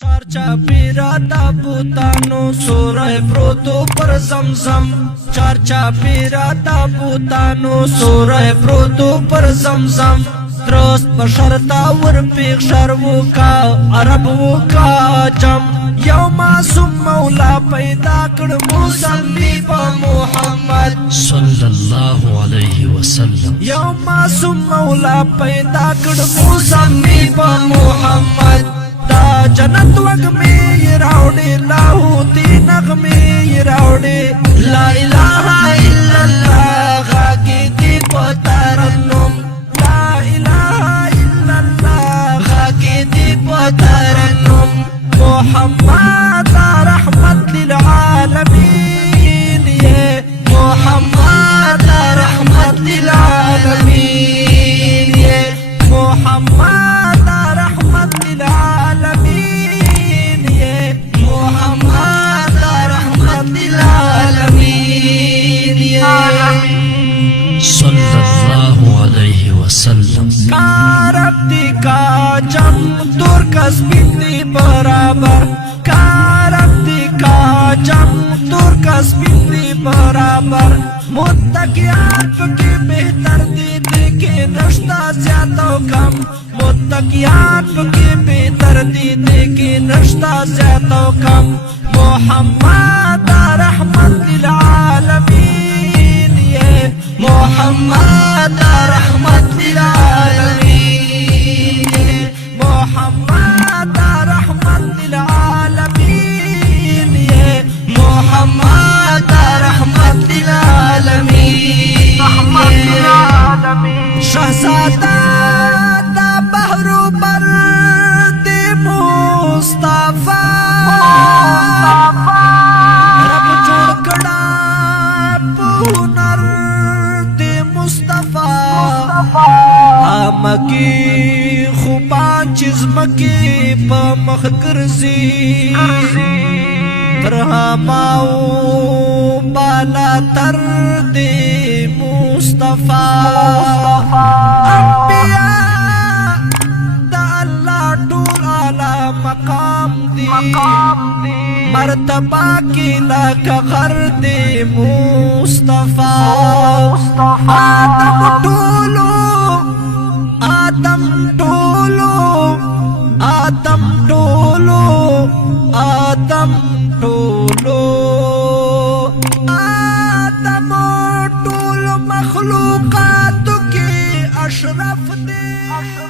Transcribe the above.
چارچا پیرا تابوتانو سورہ پروتو پر زمزم چارچا پیرا تابوتانو سورہ پروتو پر زمزم درست بشرتا ور پیغ شروع کا عرب کا جم یو معصوم مولا پیدا کړ موسمی په محمد صلی الله علیه وسلم یو معصوم مولا پیدا کړ موسمی په محمد دا جنت وګمې راوړې لاهوتی نغمې راوړې لا اله الا الله غاګې دې په ترنم لا اله الا الله غاګې دې په ترنم محمد رحمت للعالمین یہ محمد رحمت للعالمین یہ محمد رحمت للعالمین یہ محمد رحمت للعالمین صلی الله علیه وسلم کاربتی کا جم دور کسبیتی برابر کاربتی کا جم دور کسبیتی برابر متقیان پکی بہتر دیدے کے نشتا زیادہ کم متقیان پکی بہتر دیدے کے نشتا زیادہ کم محمد رحمت للعالمین یہ محمد رحمت للعالمین محمد رحمت للعالمین یہ محمد رحمت للعالمین شہزادہ دا بحرو پر دی مصطفیٰ رب جوڑ کڑا پونر دی مصطفیٰ آمکی خوبان چیز مکی پا مخگرزی ترہماؤ بالا تر دی مصطفیٰ انبیاء دا اللہ ٹول علا مقام دی مرتبہ کی لکا غر دی مصطفیٰ آدم ٹولو آدم ٹولو آدم ٹولو آدم ٹولو آدم ٹولو مخلوقات کی اشرف دے